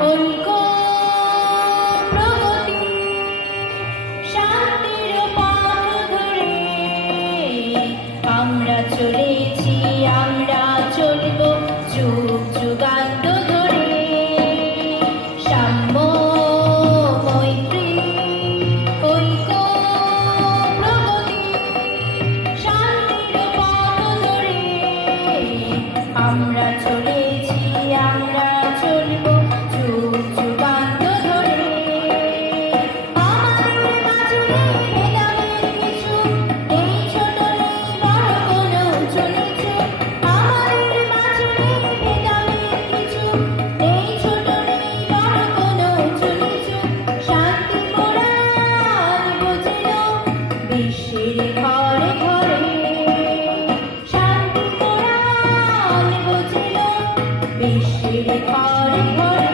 ঐক্য প্রগতি শান্তির পথ ধরে আমরা চলেছি, আমরা চলব যুগ যুগান্ত ধরে। সাম্য মৈত্রী ঐক্য প্রগতি শান্তির পথ ধরে আমরা চলেছি, আমরা চলব যুগ যুগান্ত ধরে। আমাদের মাঝে ভেদাভেদ কিছু নেই, ছোট নেই বড় কোনো উঁচু নিচু। আমাদের মাঝে ভেদাভেদ কিছু নেই, ছোট নেই বড় কোনো উঁচু নিচু। শান্তি মোরা বুঝিল বিশ্বের ঘরে ঘরে, শান্তি মোরা বুঝিল বিশ্বের ঘরে ঘরে।